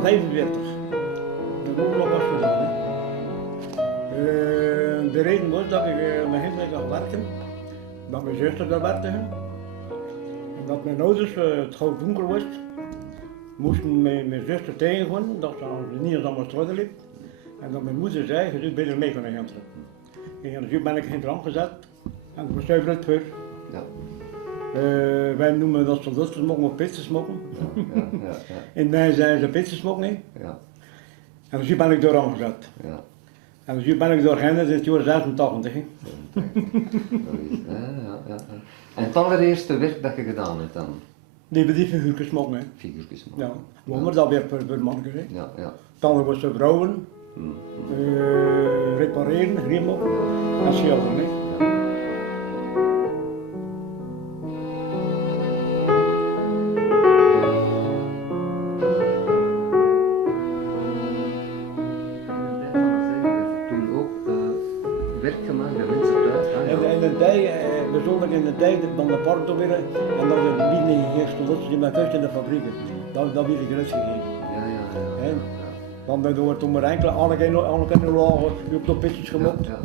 45. Dat ook nog was gedaan. Hè. De reden was dat ik mijn hele dag werken, dat mijn zuster daar werkte. En dat mijn ouders, het gauw donker was, moesten mijn zuster tegengaan, dat ze niet eens aan mijn straat liep. En dat mijn moeder zei, je zult binnen mee kunnen gaan. En dus ben ik in het rang gezet en ik was zuiver het vuur. Ja. Wij noemen dat soldaten smokken of pizza smokken. Ja. In mij zijn ze pizza smokken. Ja. En dus ben ik door aangezet. Ja. En dus ben ik door hen, dit is het jaar 86. Hè. Ja. En het allereerste werk dat je gedaan hebt dan? Die figuurtjes smokken. Hè. Figuurtjes maken. Ja, maar dat weer voor mannen. Ja. Dan was ze vrouwen, repareren, riemen en schilderen. Hè. Bijzonder in de tijd van de park te winnen en dat we binnen gestolen die met kust in de fabrieken. Dat wil ik gerust gegeven. Ja. Want daardoor toen maar enkele alle kennen lagen, je hebt op pitjes gemokt. Ja.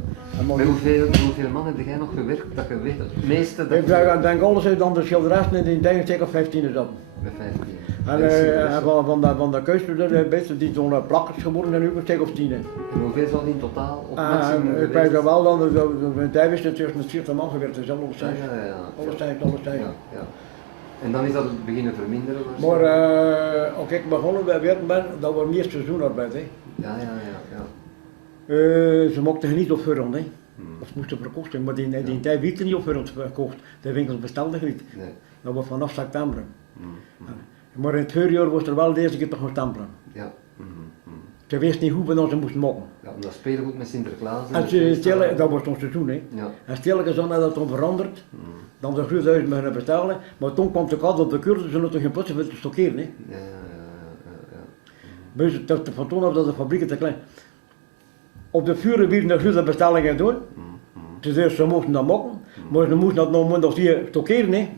Met hoeveel mannen heb jij nog gewerkt dat je weet? Het meeste dat ik denk alles uit dan de schilderessen in die tijd zeker 15 zat. Met 15. En van de kust, die toen plakkers geworden en nu zeker of 10. En hoeveel zal in totaal op ik weet wel dat mijn tijd is natuurlijk met 40 man gewerkt, dus alles tijd. Alles tijd. Ja. En dan is dat beginnen verminderen? Maar als ik begonnen bij werken ben, dat was meer seizoenarbeid. Hè. Ja. Ze mochten niet op voorhand, hè. Of moesten verkochten, maar in die tijd werd er niet op voorhand verkocht. De winkels bestelden niet. Nee. Dat was vanaf september. Maar in het voorjaar was er wel de eerste keer toch gaan stempelen. Ja. Ze wisten niet hoe we dan ze moesten mokken. Ja, dat spelen goed met Sinterklaas. En dat was ons seizoen, hè. Ja. En stilletjes dan had dat dan veranderd. Dan de groothuizen beginnen bestellen, maar toen kwam de kat op de cursus en toen geen plaats voor te stockeren. Hè. Ja. Dus van toen af dat de fabrieken te klein. Op de vuren werden de grote bestellingen doen. Dus ze moesten dat mokken, maar ze moesten dat nog een of vier stockeren. Hè.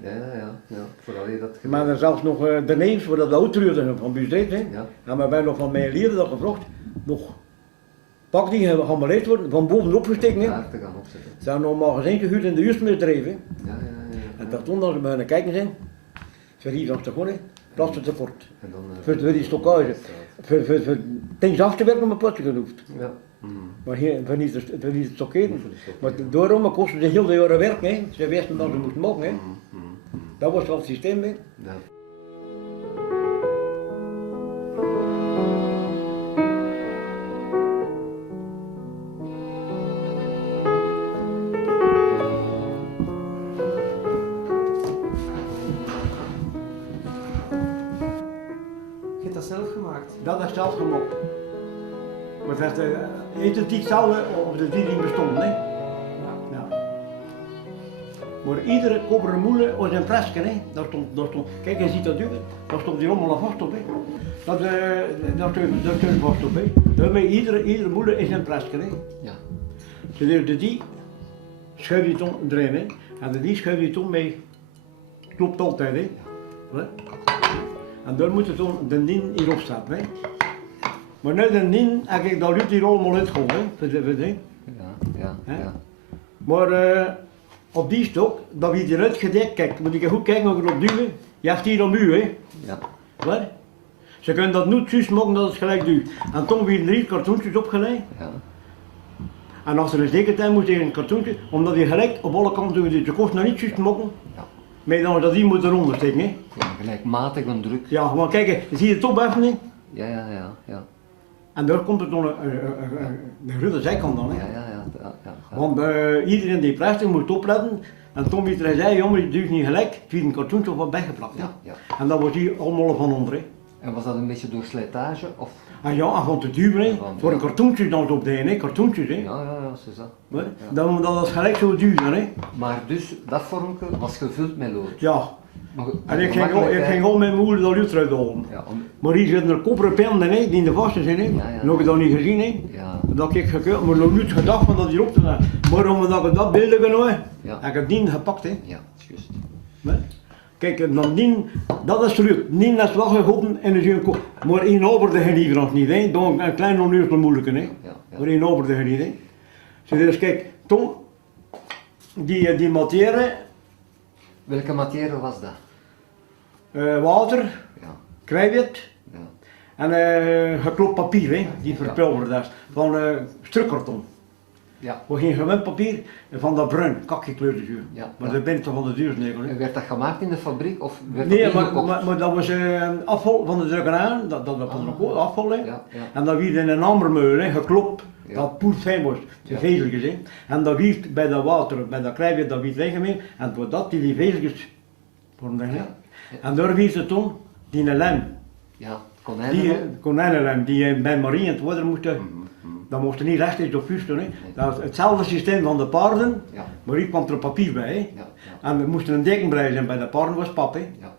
Ja. Vooral je dat gebeurt. Maar er zelfs nog de neems voor dat uitruurden van Buurstreet. Ja. En we hebben nog van mijn leren dat gevraagd, nog pak die gaan bereid worden, van bovenop gesteken. Daar te gaan opzetten. Ze hebben nog een magazijn gehuurd in de Juistmeerdreef. Ja. En dat toen, als we beginnen kijken zijn, ze hier aan te gewoon, plaatsen tekort. En dan, voor die stockage. Voor things af te werken met potje gehoefd. Ja. Maar hier, voor niet te stockeren. Maar daarom kostte ze heel de jaren werk, hè. Ze wisten dat ze moesten maken. Hè. Dat was wel het systeem. Hè. Ja. Je hebt dat zelf gemaakt? Dat is zelf gemaakt. Maar dat is het niet hetzelfde op de die bestond, hè. Ja. Maar iedere koperen moelen was een flesje, hè. Dat stond, kijk, je ziet dat nu, daar stond die allemaal vast op, hè. Dat stond vast op, hè. Daarmee iedere moelen is een flesje, hè. Ja. Dus die schuif je toen erin, hè. En die schuif je toen mee, klopt altijd, hè. Ja. En dan moet je toen de dien hierop zetten, hè. Maar nu de dien heb ik dat luid hier allemaal uitgehaald, hè. Ja. Maar op die stok, dat we eruit gedekt, kijk, moet je goed kijken of je erop duwen. Je hebt hier een muur, hè. Ja. Wat? Ze kunnen dat niet juist maken dat het gelijk duwt. En toen werden 3 cartoontjes opgeleid. Ja. En als er een zeker tijd moest, een cartoontje, omdat je gelijk op alle kanten doet. Je kost nog niet juist maken. Ja. Maar dan dat die moet eronder steken, hè. Gelijkmatig een druk. Ja, maar kijk, zie je het opheffen, hè. Ja. En daar komt er dan een grote zijkant dan, hè. Ja. Want iedereen die plastic moest opletten. En Tom Pieter zei, jongen, je duurt niet gelijk, het werd een cartoontje op wat bijgeplakt. Ja. En dat was hier allemaal van onder. Hè. En was dat een beetje door slijtage? Of? En ja, en gewoon te duwen, hè. Voor een cartoontje dan op de hè, cartoontjes. Hè. Ja, zo is dat. Ja. Dan dat was gelijk zo duur, hè. Maar dus, dat vormke was gevuld met lood? Ja. Maar, En ik ging al met mijn moeder dat luid eruit halen. Ja, Maar hier zitten er koperen pennen, hè, die in de vaste zijn. Hè. Nog heb ik dat niet gezien, hè. Ja. Dat ik gekeken, maar nog niet gedacht van dat hier op te zetten. Maar omdat ik dat beelden genomen, heb ik het dien gepakt, hè. Ja, juist. kijk, dan niet, dat is terug. Niet is wel gegoten en is maar één over de liever nog niet, hè. Dan een klein onuur moeilijker, hè. Ja. Maar één over de niet, hè. Dus kijk, toen, die materie, Welke materie was dat? water, Ja. kwijt Ja. en geklopt papier, hè, die verpulverd is, van strukkarton. Ja. We geen gewend papier van dat bruin, kakgekleurde zuur. Ja, Maar ja. dat bent toch van de duursnegel, hè. En werd dat gemaakt in de fabriek of werd Nee, dat maar, ingekocht? maar dat was afval van de drukkerij, dat was afval, hè. Ja, ja. En dat werd in een ambermeul, hè, geklopt, Ja. dat poetfijn was, de Ja. vezeltjes, hè. En dat werd bij dat water, bij dat krijt, dat werd weggemeen, en door dat die vezeltjes vormden, hè. Ja. En daar werd het toen, die lem, Ja, die konijnen. konijnenlem, die bij Marie in het water moesten, dat mocht er niet rechtstreeks op vusten, hè. Dat is hetzelfde systeem van de paarden, Ja. maar hier kwam er papier bij, hè. Ja, ja, En we moesten een dekkenbrei zijn, bij de paarden was pap, hè. ja.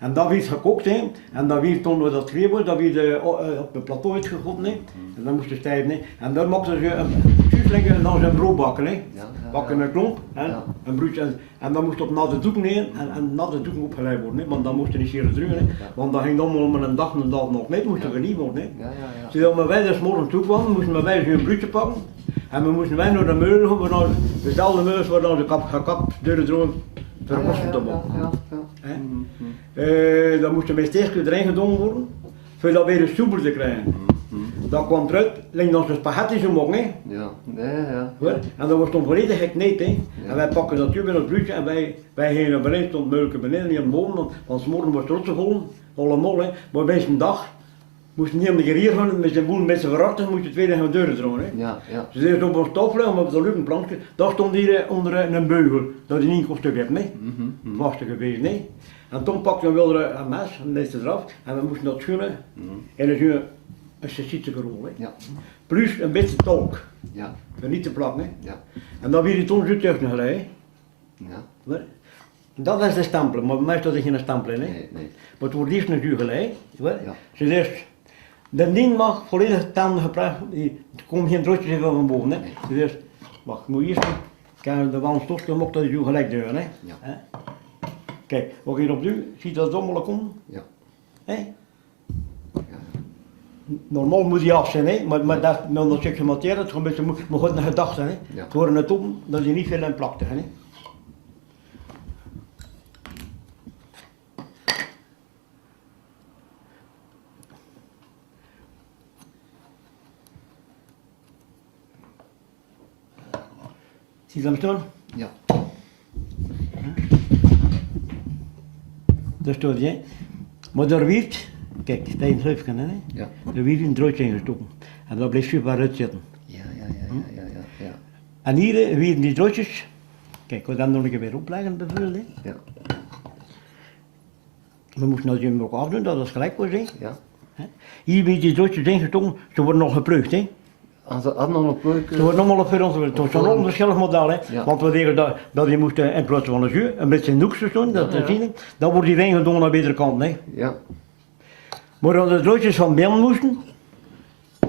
En dat werd gekookt, hè. En dat werd toen we dat schreef was, dat werd op het plateau uitgegoten, hè. En dan moesten stijven, hè. En dan mochten ze een zuurslingen en dan zijn brood bakken, hè. Ja, Bakken een klomp, hè. Ja. Een broodje. En dan moest op natte doeken heen en natte doeken opgeleid worden, hè. Want dan moesten niet zeer drukken, hè. Want dat ging allemaal om een dag nog mee, moesten geliefd worden, hè. Ja, ja, ja. Zodat wij dus morgens toe kwamen, moesten wij zo'n broodje pakken. En we moesten wij naar de meul gaan, waar dan dezelfde meul waar dan ze gekapt, deuren droom, verkosten te maken. Ja, ja. Hè? Dan moest er met steekje erin gedaan worden, voordat we de soepel te krijgen. Dat kwam eruit, alleen onze spaghetti zo maken, hè. Ja, ja. Hoor? En dat was toen volledig gekneed, hè. En wij pakken dat tube in ons broodje en wij gingen naar beneden, stond meulke beneden, niet aan de boven, want van 's morgens was het rotsen allemaal, hè. Maar bij zijn dag moesten niet om de gerier gaan, met zijn boel met zijn verrachten, moest je twee gaan deuren drogen, hè. Ja, ja. Dus eerst op een stof leggen, op dat lukenplankje, dat stond hier onder een beugel, dat hij niet een stuk heeft, nee. Vaste geweest, nee. En toen pakten we wel een mes, een mes eraf, en we moesten dat schunnen en een sessietje rol, hè. Ja, Plus een beetje talk, ja, voor niet te plakken, hè. ja. En dan weer die toen zo terug nog gelijk, Ja. hè. Dat is de stempel, maar bij mij staat er geen stempel in, hè. Nee, nee. Maar het wordt eerst een duur gelijk, hè. Ja. Ze zegt, de dien mag volledig tanden gepraat, er komen geen drootjes even van boven, hè. Nee. Ze zegt, wacht, moet eerst, kan de wand stoppen, mocht dat je gelijk doen, hè. Ja. Hè? Kijk, wat je op nu, ziet dat het allemaal komt, Ja. hè. Ja. Normaal moet hij af zijn, hè, maar dat, met dat stukje materie, dat is gewoon een beetje, maar goed naar gedachten, hè. Ja. Het worden het om, dat je niet veel in plakte, hè. Zie je dat staan? Ja. Daar staat hij, hè. Maar daar werd, kijk, dat is een sluifje, hè. Ja. Er werd een droodje ingestoken. En dat bleef super uitzitten. Ja. Ja. En hier werden die droodjes, kijk, we dan nog een keer weer opleggen bijvoorbeeld, hè. Ja. We moesten dat je ook afdoen, dat is gelijk was, hè. Ja. Hier werden die droodjes ingestoken, ze worden nog geplukt, hè. Als ze hadden nog een pluk. Ze worden allemaal voor ons, het was zo'n onverschillig model, hè. Ja. Want we deden dat je moest in plaats van een jus, een beetje in hoekjes doen, dat Ja, te ja. zien, hè. Dan wordt die wijn gedaan aan betere kant, hè. Ja. Maar als de droodjes van binnen moesten,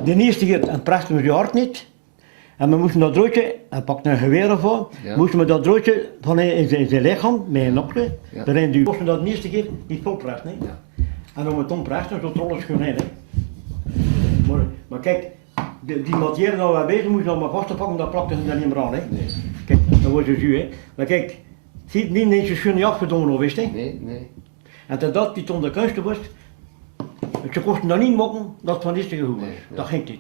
de eerste keer, en prachten we je hart niet. En we moesten dat droodje, hij pakte een geweer ervoor, Ja. moesten we dat droodje van in zijn lichaam, met een nokje, Ja. erin duwen. We moesten dat de eerste keer niet volpresten, hè. Ja. En dan we het ompresten, zo trollen schoon heen, hè. Maar kijk, die materie dat we bezig moesten maar vast te pakken, dat plakte ze daar niet meer aan, hè. Nee. Kijk, dat was dus u, hè. Maar kijk, ziet niet eens zo schoon niet afgedongen wist, hè. Nee. En totdat die ton de kunst was, je kost dat niet maken dat het van eerste goed was. Nee, ja. Dat ging niet.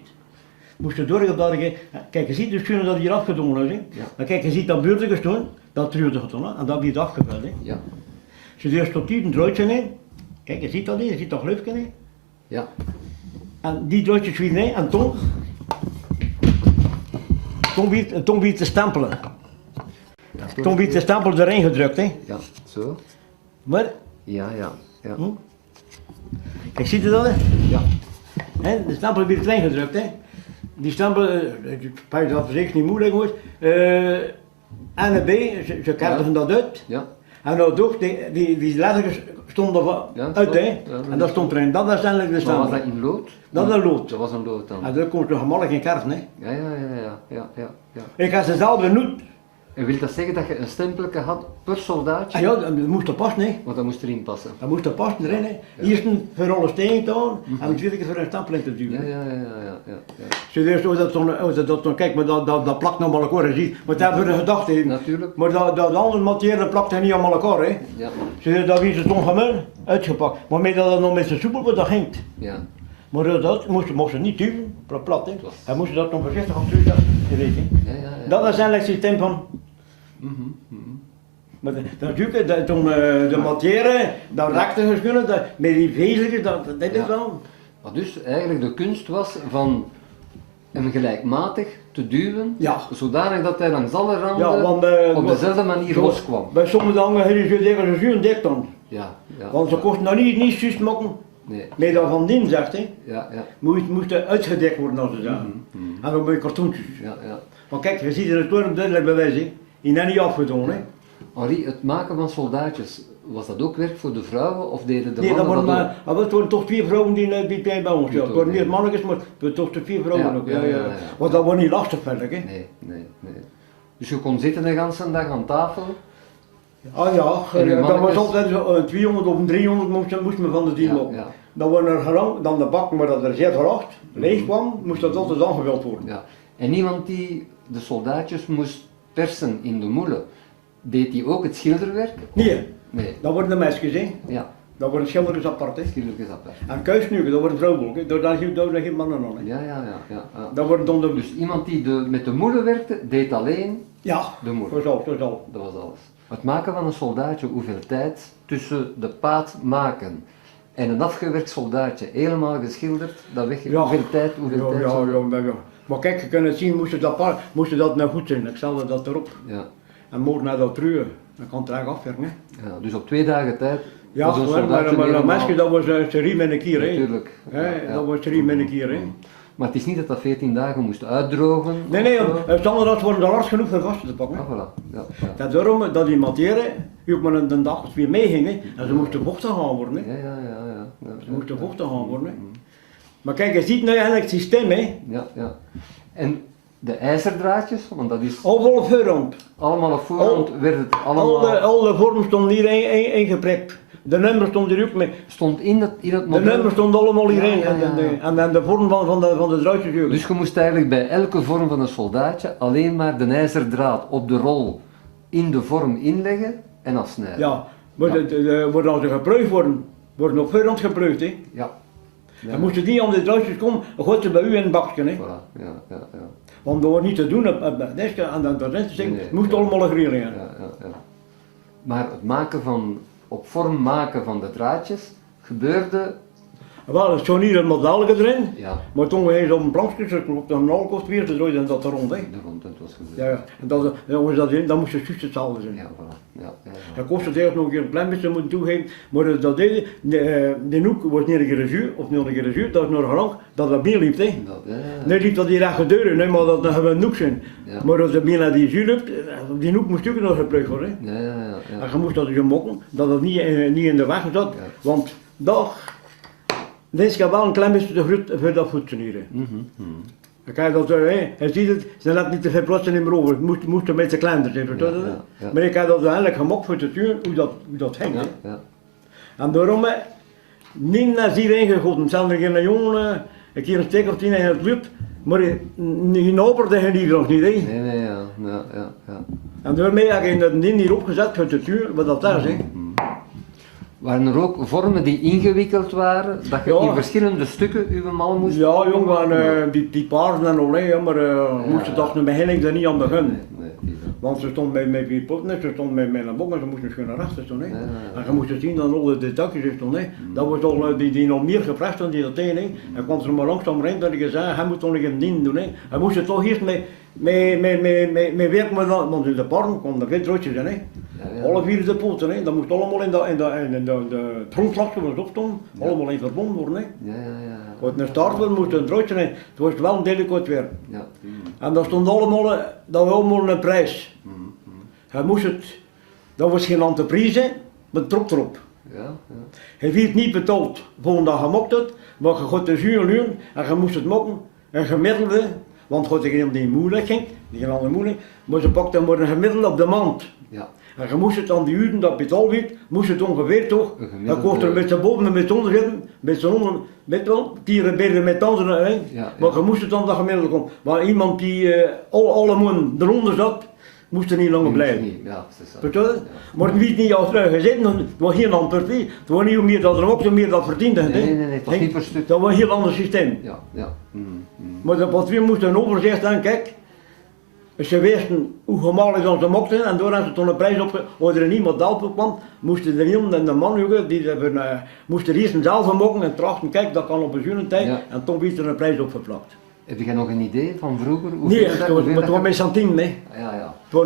Moest je door dat je, kijk, je ziet dus schoon dat hier afgedongen is, hè. Ja. Maar kijk, je ziet dat beurtige stoon, dat truurde gedaan, hè. En dat werd afgevuld, hè. Ja. Ze eerst tot hier een droodje in. Kijk, je ziet dat niet, je ziet dat geluifje in. Ja. En die droodjes weer in, en toen werd de stempelen. Toen werd de stempel erin gedrukt, hè. Ja. Zo. Maar, Ja. hm? Kijk, ziet je dat, hè? Ja. Hè, de stempel werd erin gedrukt, hè. Die stempel, ik weet dat het zeker niet moeilijk was. N en B, ze kaarten dat uit. Ja. En nou toch, die letters stonden Ja, uit, hè. ja, En dat stond erin, dat is eigenlijk de Maar stempel. was dat in lood? Dat is een lood. Dat was een lood dan. En daar komt nog gemakkelijk in kaarten, hè. Ja. Ik had ze zelf benoemd, En wil dat zeggen dat je een stempelke had per soldaatje? Ah ja, dat moest er passen, hè. Want dat moest erin passen. Dat moest er passen erin, hè. Eerst voor alle steen te houden en de tweede keer voor een stempel in te duwen. Ja. Serieus, dat dan, kijk, maar dat plakt nog maar elkaar, zie. Maar dat hebben we gedacht, hè. Natuurlijk. Maar dat andere materiaal plakt hij niet allemaal elkaar, hè. Ja. Serieus, dat is het ongemeen uitgepakt. Maar met dat nog met zijn soepel wordt, dat ging. Ja. Maar dat moest niet duwen, plat, hè. was- Hij moest dat nog voorzichtig op terug, je weet, hè. Ja. Dat is eigenlijk het systeem van. Maar natuurlijk, toen de materie, dat raakte geschoenen, met die vezels, dat is Ja. wel. Maar dus eigenlijk de kunst was van hem gelijkmatig te duwen, Ja. zodanig dat hij langs alle randen Ja, want op dezelfde manier loskwam. bij sommige anderen hebben ze tegen zuur dik dan. Ja. Want ze kosten nog niet juist maken, Nee. met dat van dien zegt, hè. Ja. Moest uitgedekt worden als ze zeggen. En dan bij cartoontjes. Ja. Maar kijk, je ziet in het dorp duidelijk bewijs, hè. Die net niet afgedaan, hè. Henri, het maken van soldaatjes, was dat ook werk voor de vrouwen of deden de Nee, dat mannen waren dat maar, het waren toch 4 vrouwen die bij ons. Ja. Die Het waren ook, meer ja. mannetjes, maar het waren toch de 4 vrouwen Ja, ook. ja. Want dat was niet lastig verder, hè. ook? Nee. Dus je kon zitten de hele dag aan tafel. Ah ja, En uw dat was mannetjes? altijd zo, 200 of 300 moest men van de team op. Ja. Dan waren er gelang, dan de bak waar dat er zeer verwacht leeg kwam, moest dat altijd aangevuld worden. Ja. En iemand die de soldaatjes moest persen in de moelen, deed hij ook het schilderwerk? Nee, Nee. dat worden de meisjes, hè. Ja, Dat worden schilders apart, hè. schilderwerk is apart. En kuisnuken, dat worden vrouwen ook, hè. Daar geen mannen aan, hè. Ja. Dat worden dan de... Dus iemand die met de moelen werkte, deed alleen Ja, de moelen. zo. Dat was alles. Het maken van een soldaatje, hoeveel tijd tussen de paad maken en een afgewerkt soldaatje, helemaal geschilderd, dat weg, Ja. hoeveel tijd Ja. Maar kijk, je kunt het zien, moest dat nou goed zijn. Ik stelde dat erop. Ja. En morgen naar dat truwen, dan kan het eigenlijk afwerken, hè. Ja, dus op 2 dagen tijd Ja, was een maar soldaatje dat helemaal- meisje, dat was een serie met een kier, hè. Natuurlijk. Dat was serie met een kier, hè. Maar het is niet dat dat 14 dagen moest uitdrogen. Nee, of zo. standaard worden er hard genoeg voor vast te pakken. Ah, voilà. Ja. Dat daarom dat die materie, ook maar een dag of 2 meeging, hè. En ze moesten vochtig gaan worden, hè. Ja. Ze moesten vochtig gaan worden, hè. Maar kijk, je ziet nu eigenlijk het systeem, hè. Ja. En de ijzerdraadjes, want dat is Al op voorhand. allemaal op voorhand, werd het allemaal... Al de vormen stonden hier ingeprikt. De nummers stonden er ook mee. stond in het De model. nummers stonden allemaal hierin. Ja. En de vorm van de draadjes ook. Dus je moest eigenlijk bij elke vorm van een soldaatje alleen maar de ijzerdraad op de rol in de vorm inleggen en afsnijden. Ja, maar als ze gepluigd worden op voorhand gepluigd, hè. Ja. En moesten die aan de draadjes komen, dan gooit ze bij u in het bakje, hè. Voilà. Ja. Want dat was niet te doen op het desk en dan dat is Nee, moest ja. allemaal grillen. Ja. Maar het maken van, op vorm maken van de draadjes gebeurde, Wel, er stond hier een model erin, ja, maar toen we eens op een plankje, ze klopt een kost weer, ze draaiden dat er rond, hè. de content was gebeurd. Ja. En dan moest het juist hetzelfde zijn. Ja, voilà. Ja. Dat kostte het eigenlijk nog een keer een klein beetje moeten toegeven, maar dat deed de hoek was niet een gerezuur, of niet een gerezuur, dat is nog gelang dat dat bier liep, hè. Dat, Nee, liep dat hier echt deuren, hè, maar dat hebben we een hoek zijn. Ja. Maar als de bier naar die zuur liep, die hoek moest ook nog geplukt worden, hè. Ja. En je moest dat dus mokken, dat het niet in de weg zat, Ja. want deze gaat wel een klein beetje te groot voor dat functioneren. Dan kijk dat, hij ziet het, ze laat niet te veel plaats in meer over, het moest een beetje kleiner zijn, verstaat je? Ja. Maar ik heb dat eigenlijk gemokt voor te sturen, hoe dat ging. hè. Ja. En daarom, niet naar hierheen gegoten, zelfs geen jongen, een keer een steek of 10 in het club, maar geen operde hij die nog niet, hè. Nee, ja. En daarmee heb ik dat ding hier opgezet voor te sturen, wat dat is, hè. Waren er ook vormen die ingewikkeld waren, dat je Ja. in verschillende stukken uw mal moest? Ja, jongen, die paarden en al, hè, maar moesten toch nog begin er niet aan beginnen. Nee. Want ze stonden met die potten, ze stonden met een bok en ze moesten schön naar rechts staan. Hè. Ja. En je moest zien dat al de takjes stonden. Hè. Dat was al die nog meer geprest dan die dat tegen. Hè. En kwam er maar langzaam erin dat ik zei, hij moet toch nog een ding doen. Hè. Hij moest het toch eerst met werken, want in de paarden kon er geen droodjes in. Hè. Ja. Alle 4 de poten, hè. Dat moest allemaal in de grondslag zoals opstaan, allemaal in verbonden worden. Hè. Ja. Want een start moest een droodje in, het was wel een delicate weer. Ja. En dat stond allemaal een prijs. Hij moest het, dat was geen entreprise, maar het trok erop. Ja. Hij werd niet betaald voor dat je mocht het, maar je gaat de zuur en je moest het mokken en gemiddelde Want God iemand die moeilijk ging, die ging al moeilijk, maar ze pakten maar een gemiddelde op de maand. Ja. En je moest het aan die uren dat betaald werd, moest het ongeveer toch, Een gemiddelde- dan kost er met z'n boven en met z'n onder zitten, met z'n onder, met wel, tieren beter met tanden, hè. Ja, Maar ja. je moest het dan dat gemiddelde komen. Maar iemand die alle maanden eronder zat, moest er niet langer blijven. Nee, ja, het is dat. Vertel je? Ja. Maar het was niet als terug gezeten, het was geen ander het was niet hoe meer dat er ook, hoe meer dat verdiende. Nee, nee, nee, het was niet per stuk. Dat was een heel ander systeem. Ja, ja. Maar dat wat we moesten overzicht aan, kijk, ze wisten hoe gemakkelijk dan ze mochten en door hadden ze toen een prijs op, als er niemand helpen kwam, moesten de jongen en de man jongen, die moesten eerst zelf maken en trachten, kijk dat kan op een zo'n tijd Ja. en toen werd er een prijs opgeplakt. Heb jij nog een idee van vroeger? Nee, het was met centime, hè. Ja, ja. Het was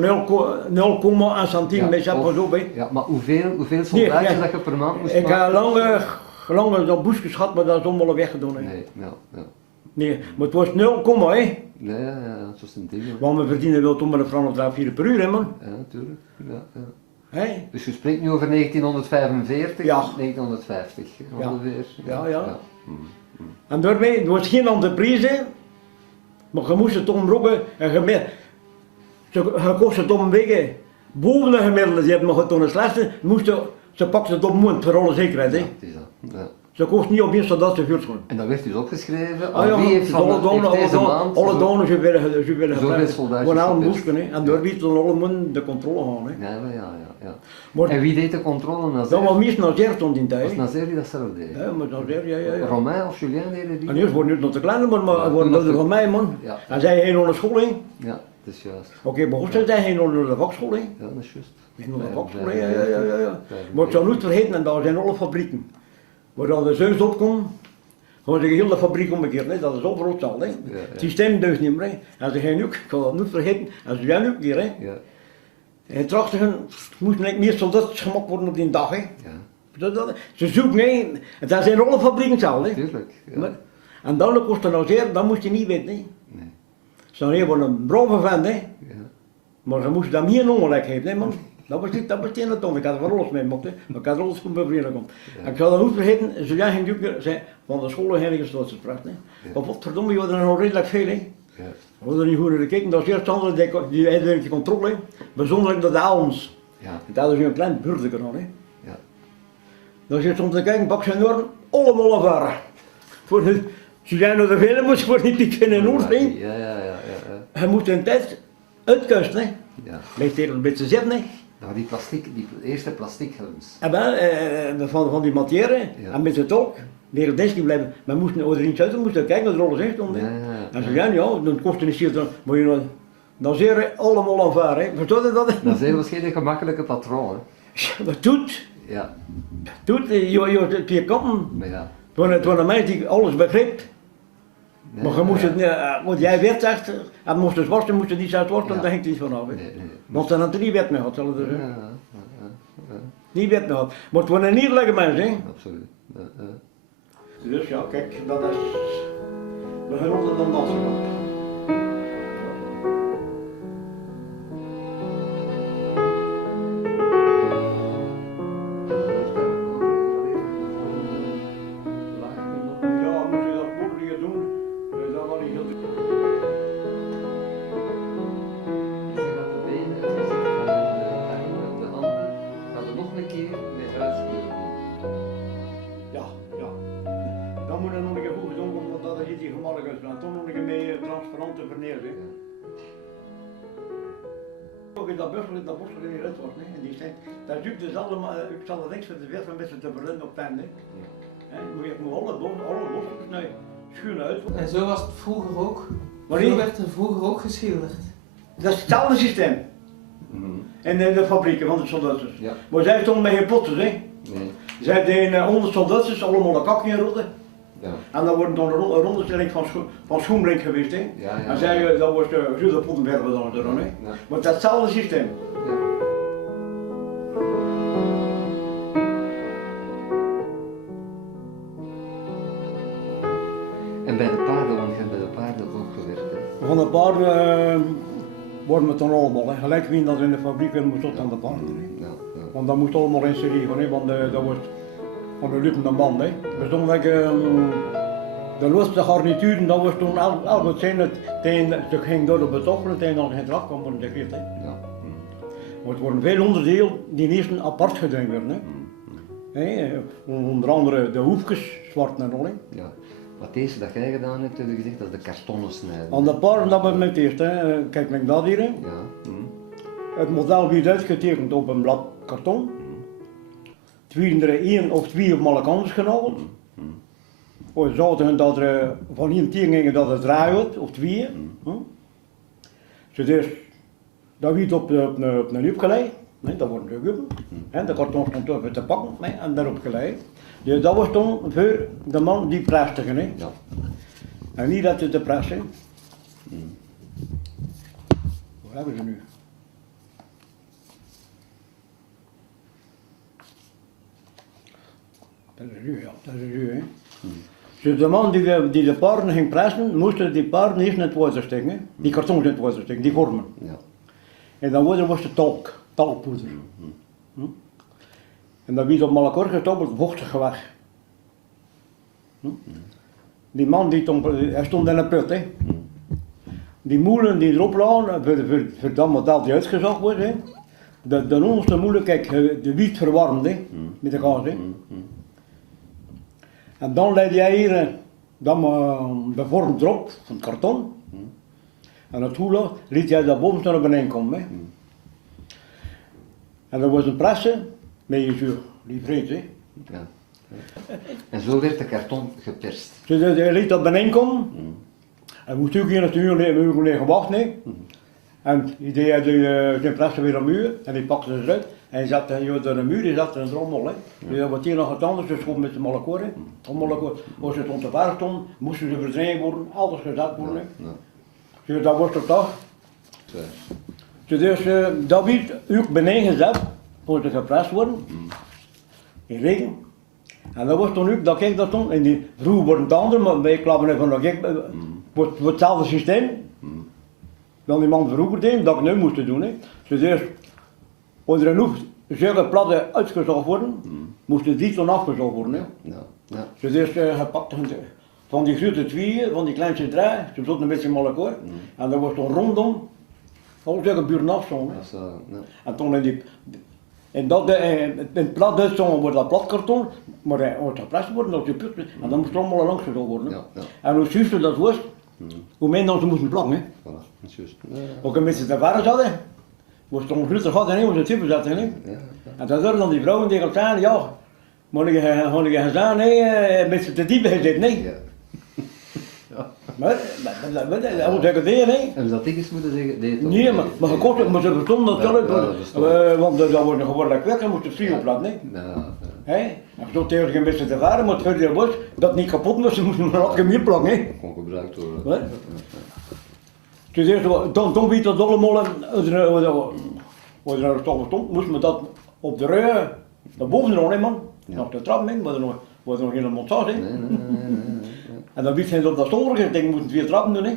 0,1 centime, Ja, met zat pas op, hè. Ja, maar hoeveel soldaatjes Nee, dat je per maand moest Ik heb maken? lang dat boekjes gehad, maar dat is allemaal weggedaan, hè. Nee, ja, ja. Nee, maar het was 0, hè. Nee, ja, ja, dat is een ding. Hoor. Want we verdienen wel toen maar een frank of 4 per uur, hè, man. Ja, natuurlijk. Ja, ja. Hè? Dus je spreekt nu over 1945, Ja. 1950 Ja. ongeveer. Ja. En daarbij, er was geen andere prijzen, maar je moest het omroepen en je kost het om een week boven de gemiddelde, die hebben nog toen een slechtste, ze pakten het op mond voor alle zekerheid. Hè. Ja, het is dat. Ja. Ze kost niet op eens dat ze vuurt gewoon. En dat werd dus opgeschreven. Ah, ja, Wie heeft van heeft deze maand alle zo- donen, ze willen zoveel soldaatjes gewoon aan geperst. moesten, hè. En daar werd dan alle mannen de controle gaan. Hè. Ja, ja, ja. Maar En wie deed de controle? dat Nazer? was meest Nazer stond in Was tijd. Nazer die dat zelf deed? Ja, maar Nazer, ja. Romain of Julien deden die? En eerst wordt nu nog te klein, maar Ja, wordt toen nog van mij, man. Ja. En zij heen naar de school, hè. Ja, dat is juist. Oké, maar goed, zij heen naar de vakschool, hè. Ja, dat is juist. In de vakschool, Vijf- ja. Maar ik zou nooit vergeten, en dat zijn alle fabrieken. Waar dan de zeus opkomt, gaan ze heel de fabriek omgekeerd, hè. Dat is overal hetzelfde, hè. Het systeem duist niet meer, hè. En ze gaan ook, ik zal dat nooit vergeten, en ze gaan ook hier, hè. Ja, En trachten, moesten niet meer soldaten gemaakt worden op die dag, hè. ja, Ze zoeken, hè. En dat zijn alle fabrieken hetzelfde, hè. tuurlijk. Ja. Maar- En dan kost het nou zeer, dat moest je niet weten, hè. Nee. Ze zijn hier een brave vent, hè. Ja. Maar ze moesten hem hier een ongelijk geven, hè, man. Dat was niet het ton. Ik had er van alles mee mocht, hè. Maar ik had er alles goed bij vrienden komen. Ja. En ik zou dat niet vergeten, ze zijn geen zei van de scholen heen gestoten gesproken, hè. Ja. Maar wat verdomme, je had er nog redelijk veel, hè. Ja. We hadden niet goed naar gekeken, dat is eerst andere, die hadden een controle, hè. Bijzonder dat de avonds. Ja. Dat is een klein burger aan, hè. Ja. Dan zit soms te kijken, pak zijn norm, allemaal afvaren. Voor de, ze zijn er veel, maar ze worden niet piek in een oor, hè. Ja. Hij moet een tijd uitkuisen, hè. Ja. Ligt hier een beetje zitten, hè. Nou, die plastic, die eerste plastic helms. En wel, van die materie, Ja. en met z'n tolk, weer op desk blijven. Maar moesten er niet uit, moesten kijken wat er alles in stond. hè. Ja, En ze zeiden, ja, dan kost het niet zitten, maar je dan zeer je allemaal aanvaar, hè. Verstaat je dat? Dat is heel geen gemakkelijke patroon, hè. Dat doet, Ja, je twee kanten. maar ja. Het was een meisje die alles begreep. Nee, Maar je moest het, want jij werd echt, en moest het worsten, moest het niet uit worsten, Ja. daar hangt iets van af. hè. Nee. Want dan had er niet wet meer gehad, zullen we Ja, zeggen. ja, Niet wet meer gehad. Maar het waren niet lekker mensen, hè. absoluut. Ja. Dus ja, kijk, dat is. We gaan altijd dan dat zo. Ja, moet je dat moeilijker doen, dat wel niet heel. Je gaat de benen, het gezicht van de armen, de handen, gaan we nog een keer met huiskleur doen. Ja. Dan moet je nog een keer goed doen, want dat is iets gemakkelijk uit. Dan nog een keer mee transparante verneer. Ook in dat borstel in eruit wordt, hè. En die zijn, dat is ook dus allemaal, ik zal het niks voor de wereld met z'n te verlenen op het einde. Moet je alle borstels nee, schuin uit. En zo was het vroeger ook. Maar Zo niet, werd er vroeger ook geschilderd. dat is hetzelfde systeem. In de fabrieken van de soldaten. Ja. Maar zij stonden met geen potten, hè. Nee. Zij deden onder soldaten allemaal een kakje in rotten. Ja. En dat wordt dan een rondestelling van schoenblink geweest, hè. Ja. En zij, dat was de Zuid Pottenbergen dan, hè. Ja. Maar dat is hetzelfde systeem. Ja. En bij de paarden, want je hebt bij de paarden ook gewerkt, hè? Van de paarden worden het dan allemaal, hè. Gelijk wie dat in de fabriek moest tot aan de paarden. Hè. Ja. Want dat moest allemaal in serie gaan, hè. Want dat was van de lupende band, hè. We stonden De losse garnituren, dat was toen al wat zijn het, ze ging door de betoffelen, tegen dan geen trap kwam worden gegeven. Ja. Maar het worden veel onderdelen die eerst apart gedaan werden. Hè. Onder andere de hoefjes, zwart en rolling. Ja. Wat deze dat jij gedaan hebt, heb je gezegd, dat is de kartonnen snijden. Aan de paarden dat we met eerst, hè. Kijk naar dat hier. Hè. Ja. Het model werd uitgetekend op een blad karton. Tweede er 1 of 2 op alle kanten genageld. We zaten dat er van 1 tegen gingen dat het draai wordt, of 2. Dus dat werd op een hoop geleid. Nee, dat wordt gegeven. De karton stond even te pakken en daarop geleid. Dus dat was toen voor de man die preste. Ja. En niet dat ze te pressen. Wat hebben ze nu? Dat is u, ja, dat is u, hè. Dus de man die de paarden ging pressen, moesten die paarden eerst in het water steken, hè. Die kartons in het water steken, die vormen. Ja. En dan was de talkpoeder. En dat werd op Malakor gestoppeld, vochtig weg. Die man hij stond in een put, hè. Die moelen die erop lagen, voor dat model die uitgezocht wordt, hè. De onderste moelen, kijk, de wiet verwarmd, hè, met de gas, hè. En dan leidde jij hier de vorm erop, van het karton. En het hoela liet jij dat boven naar beneden komen. Hè. En er was een presse met je zuur, die vreet. Hè. Ja. En zo werd de karton geperst. Dus hij liet dat beneden komen. En moest ook hier natuurlijk een uur gewacht. Hè. En die deed zijn presse weer aan de muur en die pakte ze eruit. En hij zat door de muur, die zat in een drommel. Hè. Dus dat was hier nog wat anders, dus gewoon met de malakor. Als het te ver stond, moesten ze verdreven worden, alles gezet worden. Hè. Dus dat was toch toch. Dus dat werd ook beneden gezet, voor te geprest worden. In regen. En dat was toen ook, dat ik dat toen, en die vroeger worden het andere, maar wij klappen even nog wordt hetzelfde systeem. Dan die man vroeger deed, dat ik nu moest doen. Hè. Dus eerst, als er genoeg zulke platten uitgezocht worden, moesten die toen afgezocht worden. Hè. Ja. Dus eerst gepakt van die grote tweeën, van die kleinste drie, ze zat een beetje malakor. En dat was toen rondom, al zulke buren afzongen. En toen in het plat uitzongen wordt dat platkarton, maar als het geprest wordt, dat je put, en dan moest het allemaal langs gezocht worden. Hè. En hoe zuurder dat was, hoe minder dan ze moesten plakken. Hè. Voilà, juist. Ook een beetje te ver hadden, was het een grote gat en was het type zetten. Hè. En dan zullen dan die vrouwen tegen elkaar, ja, moet je gezegd, nee, met z'n te diep gezet, nee. Ja. Maar dat zeggen dingen, nee. Hebben ze dat tegen moeten zeggen? Nee, maar gekocht, maar ze verstonden natuurlijk, want dat wordt een geworden kwek, dan moest je vrij opletten, nee. En zo tegen een beetje te varen, maar het verder was, dat niet kapot was, ze moesten maar wat meer plakken, hè. Kon gebruikt worden. Dus eerst, toen weet dat allemaal, als er toch stond, moest men dat op de rui, naar boven nog, hè man. Nog de trap in, maar er was nog geen montage, hè. En dan wist hij op dat stolpertje, ik moest 2 trappen doen, hè.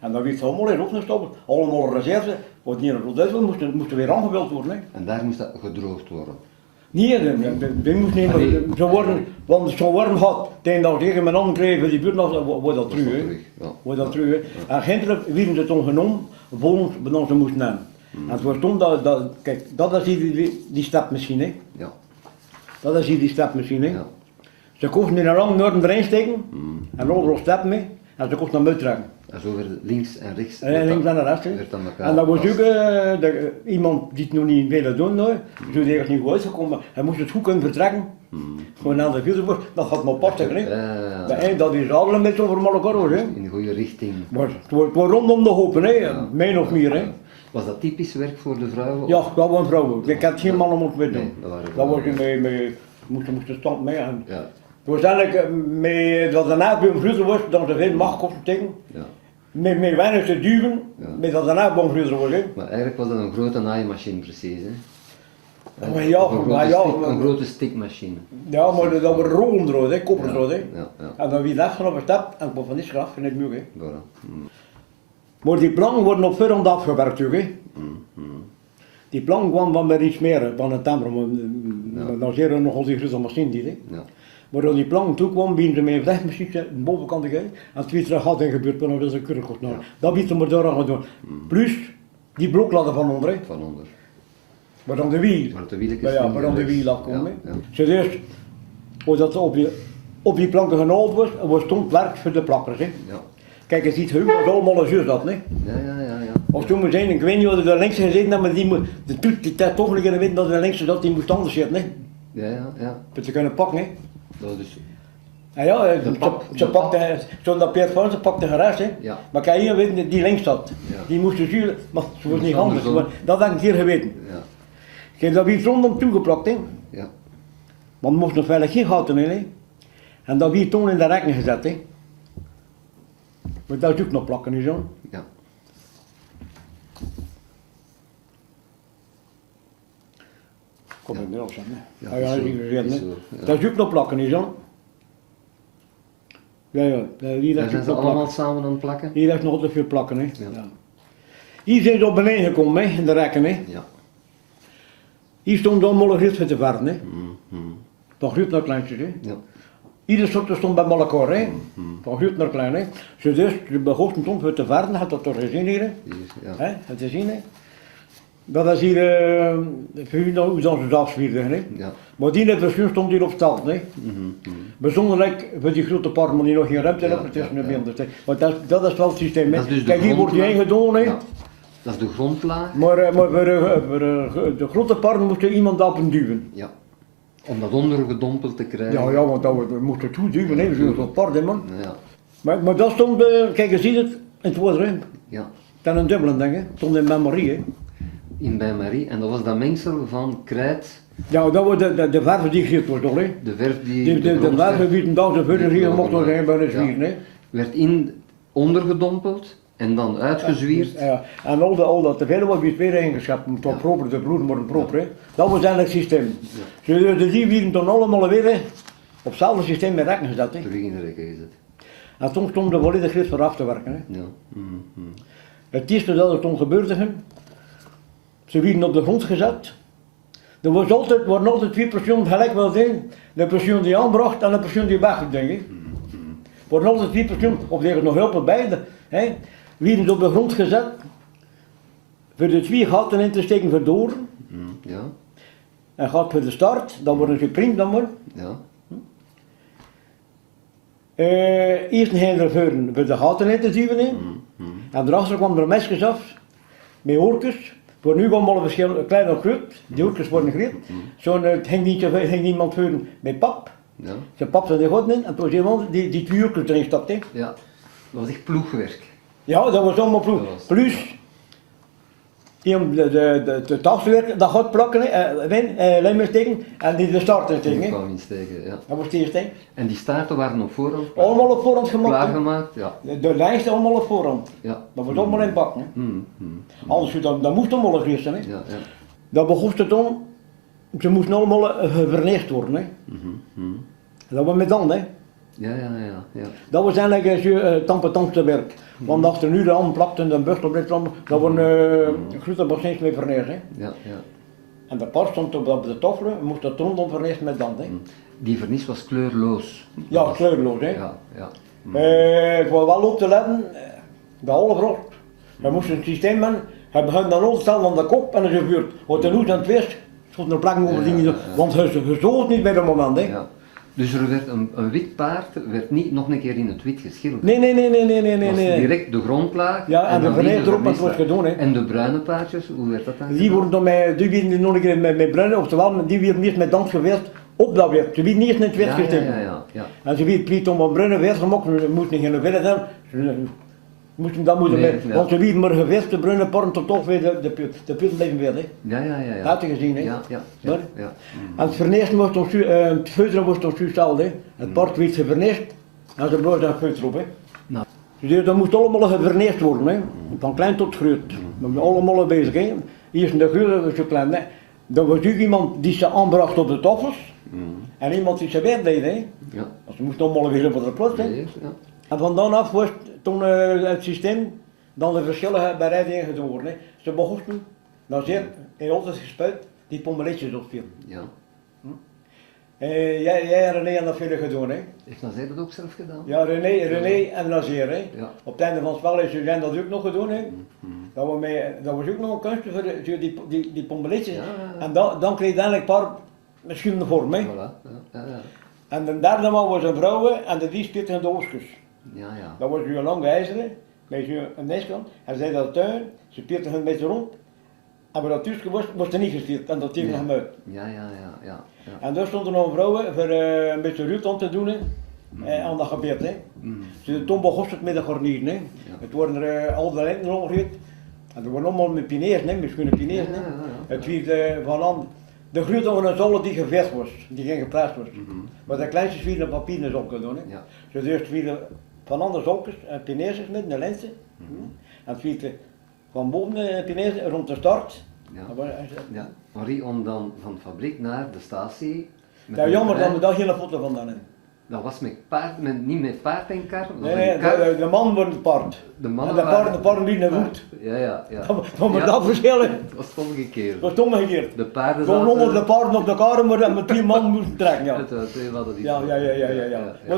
En dan wist hij allemaal in opgestopt, allemaal reserve, wat niet in het Rot moesten weer aangevuld worden, hè. En daar moest dat gedroogd worden? Nee, dat moest niet, zo worden, want het zo warm had, tegen dat tegen mijn handen kreeg voor die buurt af, wordt dat terug, hè. Wordt dat terug, hè. En eindelijk werden ze toen genomen, volgens wat ze moesten nemen. En het was toen kijk, dat is die stapmachine, hè. Ja. Dat is die stapmachine, hè. Ja. Ze kochten die een lang noorden erin steken, en overal stappen mee, en ze kochten hem uittrekken. En zo werd het links en rechts. Links en rechts, hè. En dat was ook iemand die het nog niet wilde doen, zo die er niet goed uitgekomen, hij moest het goed kunnen vertrekken. Gewoon aan de filter, dat gaat nog pas zeggen, hè. Dat is al een beetje over Malakor, hè. In de goede richting. Maar het wordt rondom de hopen, hè, min of meer, hè. Was dat typisch werk voor de vrouwen? Ja, dat was een vrouw. Ik had geen mannen moeten doen. Nee, dat was je moesten stand mee. En het was eigenlijk, dat de naakboom groter was, dan ze geen macht kosten tegen. Met weinig te duwen, met dat de naakboom groter was. Hè. Maar eigenlijk was dat een grote naaimachine precies, hè? Een grote stikmachine. Ja, maar dat was rollen eruit, hè, koppers eruit. Hè. Ja. En dan wie afgelopen gestapt en kwam van die schaf, niet meer. Hè. Voilà. Maar die planken worden op voorhand afgewerkt, hè. Die plank kwam van met iets meer, van een temper, maar dan zie je nogal die grote machine die, hè. Maar als die planken toe kwam, bieden ze met een vlechtmachine de bovenkant gegeven. En het tweede had in gebeurd, maar dat is een kurkos. Nou, Ja. dat biedt ze maar daar aan doen. Plus, die blokladder van onder, hè. Van onder. Maar dan de wiel. Maar de wieltjes Ja, niet maar dan de rechts. wiel afkomen. Ja, ja. Ze dus, als dat op die planken genomen was stond werk voor de plakkers. Hè. Ja. Kijk, je ziet, het was allemaal een zus dat, hè. Ja. Of toen we zijn, ik weet niet of er links gezeten hebben, maar die moet, de toet, die tijd toch niet kunnen weten dat de linkse dat die moest anders zitten, hè. Ja. Dat ze kunnen pakken, hè. Dat is, Ja, pak- ze de pakte, zo'n dat Peer van, ze pakte gerest, hè. ja. Maar kijk hier weten, die links zat. Ja. Die moest de zuur, maar ze was niet moest handig, andersom. dat had ik een keer geweten. Ja. Kijk, dat werd rondom toegeplakt, hè. Ja. Want er moest nog wel geen gaten in, hè. En dat werd toen in de rekken gezet, hè. Maar dat is ook nog plakken, niet zo. Ja. Kom Ja. ik er al zeggen, hè. Ja, Ja, zo, dat is gezegd, hè. zo, ja. Dat is ook nog plakken, niet zo. Ja, hier Daar is zijn ook ze nog allemaal plakken. samen aan het plakken? Hier heeft nog altijd veel plakken, hè. Ja. Ja. Hier zijn ze op beneden gekomen, hè, in de rekken, hè. Ja. Hier stond allemaal grit voor te verden, hè. Mhm. Van groot naar kleintjes, hè. Ja. Ieder soort stond bij elkaar, hè. Mhm. Van groot naar klein, hè. Ze dus, de begonnen stond voor te verden, had dat toch gezien hier, hè. Hier, ja. Hè, het te zien, hè. Dat is hier, voor u nou, hoe dan ze dat zwierden, hè. Ja. Maar die net verschil stond hier op stand, hè. Mhm. Bijzonderlijk voor die grote parken die nog geen ruimte Ja, hebben tussen ja, de ja. beelden. Want dat is wel het systeem, hè. Dat is dus de Kijk, hier wordt die grondlaag. ingedaan, hè. Ja. Dat is de grondlaag. Maar voor de grote parken moest er iemand op een duwen. Ja. Om dat ondergedompeld te krijgen. Ja, want we moesten toe duwen, hè. We zijn zo'n park, hè, man. Ja. Maar dat stond, kijk, je ziet het, in het woord, hè. Ja. Dan een dubbele, denk ik. Het stond in memorie, hè. In Bain-Marie. En dat was dat mengsel van krijt, Ja, dat was de verf die gegeten wordt, toch, hè. de verf die De grondverf verf die een dag de verder hier mocht nog zijn bij de Ja. zwieren, hè. werd ondergedompeld en dan uitgezwierd. Ja, en al dat te veel was weer weer ingeschept, om toch Ja. proper, de bloeden worden proper, hè. Dat was eigenlijk het systeem. Ja. Dus die werden toen allemaal weer, hè, op hetzelfde systeem met rekken gezet, hè. Terug in de rekken gezet. En toen stond de volledig grid voor af te werken, hè. Ja. Mhm. Het eerste dat er toen gebeurde, ze werden op de grond gezet. Er was altijd, waren altijd twee personen gelijk wel zijn. De persoon die aanbracht en de persoon die wegging, denk ik. Er waren altijd twee personen, of liggen nog heel veel beide. Hè. Werden op de grond gezet. Voor de twee gaten in te steken voor de oren. Mhm. Ja. En gaat voor de start, dan worden ze gepriemd dan maar. Ja. Eerst een er voor de gaten in te duwen. Hè. Mhm. En daarachter kwam er mesjes af, met oortjes. Voor nu kwam al verschillende klein of groot, die oortjes worden groot. Zo'n, het ging niet zoveel, ging niemand voor met pap. Ja. Zijn pap zat er goed in en toen was iemand die twee oortjes erin stapte. Ja. Dat was echt ploegwerk. Ja, dat was allemaal ploeg. Dat was- Plus, die om de taswerk, dat gaat plakken, lijm steken en die de start Die steken. kwam insteken, ja. Dat was het eerste. Hè. En die staarten waren op voorhand Allemaal op voorhand gemaakt. hè. klaargemaakt. Ja. De lijsten allemaal op voorhand. Ja. Dat was allemaal in bak. Hè. Mhm. Mhm. Anders, dat moest allemaal geweest zijn. Hè. Ja, ja. Dat begon het toen, ze moesten allemaal verneerd worden. Hè. Mhm. Mhm. Dat was met dan, hè. Ja. Dat was eigenlijk tampetantste werk. Want als er nu de hand plakt en de buchtel blijft dan, dat waren grote bassins mee verneerd. Hè. Ja. En de pas stond op de tafel, moest dat toen dan verneerd met dan. Hè. Die vernis was kleurloos. Ja, kleurloos. Hè. Ja. Ik wou wel op te letten, de halve rost. We moesten een systeem hebben, hij begon dan altijd staan aan de kop en er gebeurt. Wat er nu aan het wist, stond er plek over dingen, want hij stoot niet bij dat moment. Hè. Ja. Dus er werd een wit paard werd niet nog een keer in het wit geschilderd. Nee. Het was direct de grondlaag. Ja, en de dan verneerd die erop, maar het was vernislaag. gedaan. Hè. En de bruine paardjes, hoe werd dat dan? Die worden dan die werden nog een keer met bruinen, oftewel die werden eerst met dans geweest op dat weer. Ze werden eerst in het wit gestikt. Ja. En ze werden plicht om wat bruinen weer gemaakt, ze moesten geen willen zijn. Dat moeten Nee, we, ja. want ze werden maar geweest, de bruine porren tot toch weer de pil blijven weer. Hè. Ja. Dat had je gezien, hè. Ja. Maar- Ja. En het verneerst moest ons, het feuteren moest ons hetzelfde. Hè. Het park werd geverneerd en ze bleven daar feuter op. Hè. Nou. Dus dat moest allemaal geverneerd worden, hè. Van klein tot groot. We zijn allemaal bezig. Hè. Hier is de geur zo klein. Hè. Er was ook iemand die ze aanbracht op de tafels en iemand die ze weer deed. Hè. Ja. Dus ze moesten allemaal weer op de plaats. Hè. Ja. En van dan af was toen het systeem dan de verschillen bij rijden ingedaan worden. Hè. Ze begonnen, dan zeer in altijd gespuit, die pommeletjes opvielen. Ja. Jij en René hebben dat veel gedaan, hè? Heeft Nazir dat ook zelf gedaan? Ja, René en Nazeer, hè? Ja. Op het einde van het spel is Julien dat ook nog gedaan, hè? Mhm. Dat was ook nog een kunst voor die pombeletjes. Ja, En dan kreeg je eigenlijk een paar verschillende vormen, hè? Voilà. Ja. En de derde man was een vrouw en de die speelde in de oostkus. Ja. Dat was een lange ijzeren, met een neskant. En zij dat tuin, ze speelde een beetje rond. En waar dat thuis was er niet gesteerd en dat tegen hem uit. Ja. En daar stonden nog vrouwen voor een beetje ruut aan te doen, hè? Aan dat gebied, hè? Mhm. Ze toen begon het met de garnieren, hè? Het waren er al de lenten omgegeven. En er waren allemaal met pineers, hè? Met schone pineers, hè? Ja. Het werd van aan. De groeit van een zolle die gevecht was, die geen geplaatst was. Mhm. Maar de kleinste vielen papieren op kunnen doen, hè? Ja. Dus eerst vielen van andere zolkers, pineers met de lenzen. Mhm. En het vielen van boven de pineers rond de start. Ja. Dat was- Ja. Maar om dan van de fabriek naar de statie. met Ja, een jammer dat trein, we daar geen foto van hadden. Dat was met paard, niet met paard en kar. dat was Nee, een kar. de man wordt het paard. De En mannen de waren- paarden liepen voet. Ja. Dan moet Ja. dat verschillen. Het was het omgekeerd. Dat was het omgekeerd. De paarden Gewoon onder de paarden op de kamer en met 3 man moesten trekken. Ja. We hadden die. Ja. Maar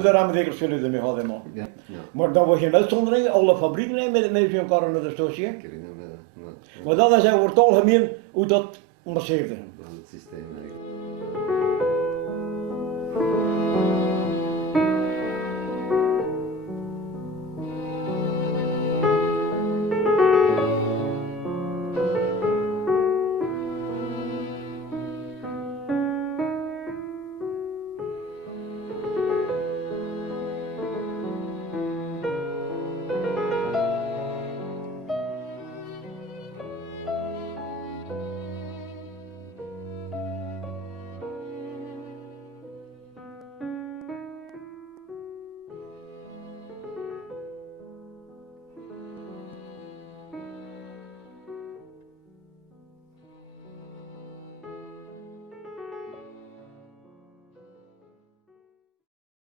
daar hebben we zeker verschillen mee gehad, hè, man. Ja. Maar dat was geen uitzondering, alle fabrieken hè, met zo'n karren naar de statie. Hè. Ik herinner me dat. Maar dat is over het algemeen hoe dat marcheerde. Dat was het systeem.